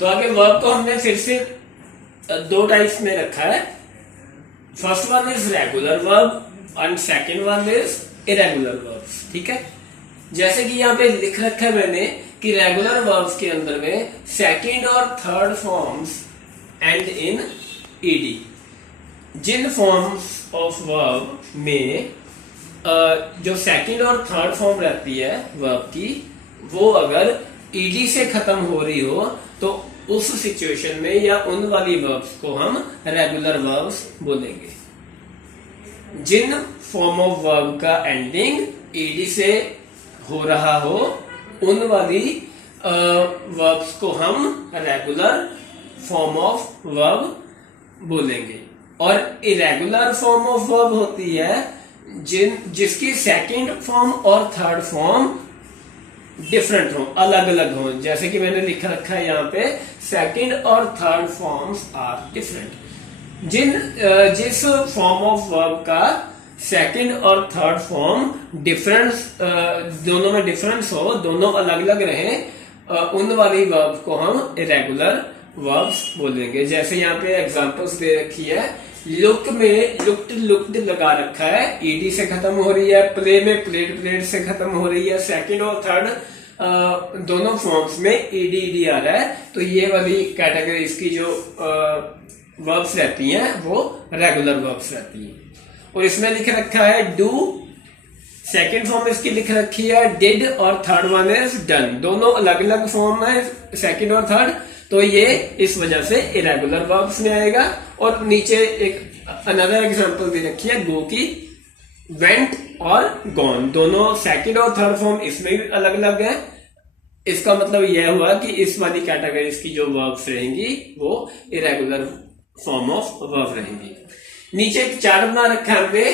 तो आगे वर्ब को हमने फिर से दो टाइप्स में रखा है। First one is regular verb and second one is irregular verbs. ठीक है, जैसे कि यहाँ पे लिख रखा है मैंने कि रेगुलर वर्ब्स के अंदर में सेकंड और third forms and in ED. जिन फॉर्म्स ऑफ वर्ब में जो सेकंड और थर्ड फॉर्म रहती है वर्ब की, वो अगर ईडी से खत्म हो रही हो तो उस सिचुएशन में या उन वाली वर्ब्स को हम रेगुलर वर्ब्स बोलेंगे। जिन फॉर्म ऑफ वर्ब का एंडिंग ईडी से हो रहा हो उन वाली वर्ब्स को हम रेगुलर फॉर्म ऑफ वर्ब बोलेंगे। और इरेगुलर फॉर्म ऑफ वर्ब होती है जिसकी सेकंड फॉर्म और थर्ड फॉर्म डिफरेंट हो, अलग अलग हो। जैसे कि मैंने लिखा रखा है यहाँ पे सेकंड और थर्ड फॉर्म्स आर डिफरेंट। जिस फॉर्म ऑफ वर्ब का सेकंड और थर्ड फॉर्म डिफरेंस, दोनों में डिफरेंस हो, दोनों अलग अलग रहे, उन वाली वर्ब को हम इरेगुलर वर्ब्स बोलेंगे। जैसे यहाँ पे एग्जांपल्स दे रखी है। लुक में लुक्ड लुक्ड लगा रखा है, ईडी से खत्म हो रही है। प्ले में प्लेड प्लेड से खत्म हो रही है। सेकंड और थर्ड दोनों फॉर्म्स में ईडी ईडी आ रहा है, तो ये वाली कैटेगरी इसकी जो वर्ब्स रहती हैं वो रेगुलर वर्ब्स रहती हैं। और इसमें लिख रखा है डू, सेकंड फॉर्म इसकी लिख रखी है डिड और थर्ड वन इज डन। दोनों अलग अलग फॉर्म है सेकंड और थर्ड, तो ये इस वजह से इरेगुलर वर्ब्स में आएगा। और नीचे एक अनदर एग्जांपल दे रखी है गो की, वेंट और गॉन, दोनों सेकंड और थर्ड फॉर्म इसमें भी अलग अलग है। इसका मतलब यह हुआ कि इस वाली कैटेगरीज की जो वर्ब्स रहेंगी वो इरेगुलर फॉर्म ऑफ वर्ब रहेंगी। नीचे एक चार्ट बना रखा है हमने।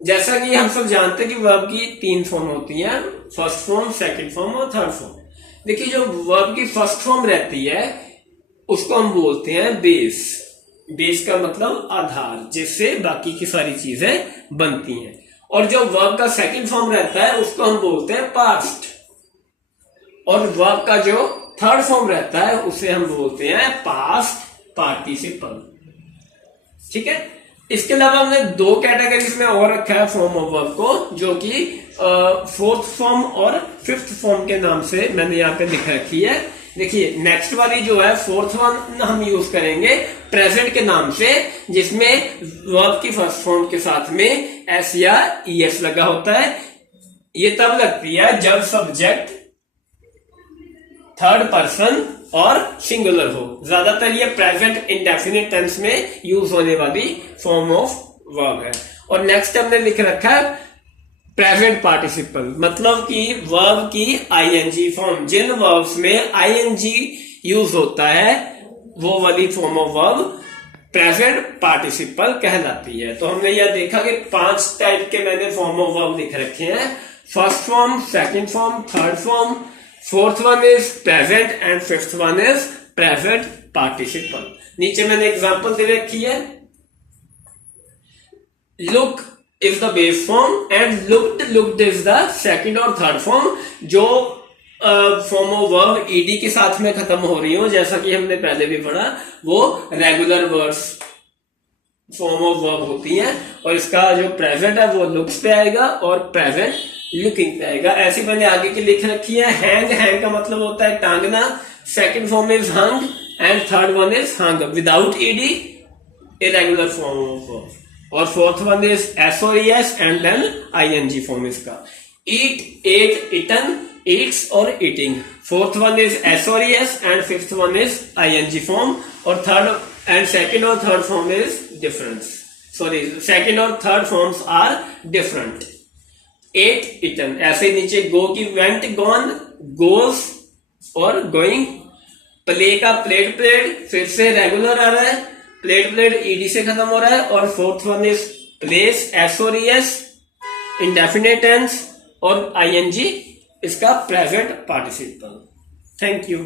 जैसा कि हम सब जानते हैं कि वर्ब की तीन फॉर्म होती हैं, फर्स्ट फॉर्म, सेकंड फॉर्म और थर्ड फॉर्म। देखिए, जो वर्ब की फर्स्ट फॉर्म रहती है उसको हम बोलते हैं बेस। बेस का मतलब आधार, जिससे बाकी की सारी चीजें बनती हैं। और जो वर्ब का सेकंड फॉर्म रहता है उसको हम बोलते हैं पास्ट। और वर्ब का जो थर्ड फॉर्म रहता है उसे हम बोलते हैं पास्ट पार्टिसिपल। ठीक है, इसके अलावा हमने दो कैटेगरीज में और रखा है फॉर्म ऑफ वर्ब को, जो कि फोर्थ फॉर्म और फिफ्थ फॉर्म के नाम से मैंने यहाँ पे लिख रखी है। देखिए, नेक्स्ट वाली जो है फोर्थ वन हम यूज करेंगे प्रेजेंट के नाम से, जिसमें वर्ब की फर्स्ट फॉर्म के साथ में एस या ईएस लगा होता है। ये तब लगती है जब सब्जेक्ट थर्ड पर्सन और सिंगुलर हो। ज्यादातर ये प्रेजेंट इंडेफिनिट टेंस में यूज होने वाली फॉर्म ऑफ वर्ब है। और नेक्स्ट हमने लिख रखा है प्रेजेंट पार्टिसिपल, मतलब कि वर्ब की आईएनजी फॉर्म। जिन वर्ब्स में आईएनजी यूज होता है वो वाली form of verb present participle कहलाती है। तो हमने यह देखा कि 5 टाइप के मैंने फॉर्म ऑफ वर्ब लिख रखे हैं। First form, second form, third form, fourth one is present and fifth one is present participle. नीचे मैंने एग्जांपल दे रखी है। Look is the base form and looked is the second और थर्ड फॉर्म। जो form of verb ED के साथ में खत्म हो रही हो, जैसा कि हमने पहले भी पढ़ा, वो regular verbs form of verb होती हैं। और इसका जो प्रेजेंट है वो लुक्स पे आएगा और प्रेजेंट लुकिंग पे आएगा। ऐसी मैंने आगे की लिख रखी है। हैंग, हैंग का मतलब होता है टांगना। Second form is hung and third one is hung without ED, irregular form of verb. और fourth one is S O E S and then ING form इसका। ईट, एट, इटन, ईट्स और eating. Fourth one is S O E S and fifth one is ING form. और third and second और third form is difference, sorry, second और third forms are different. Ate, eaten. ऐसे नीचे go की went, gone, goes और going. Play का played, played, फिर से रेगुलर आ रहा है, प्लेड प्लेड ईडी से खत्म हो रहा है। और fourth one is place, S O E S, indefinite tense और आईएनजी इसका प्रेजेंट पार्टिसिपल। Thank you.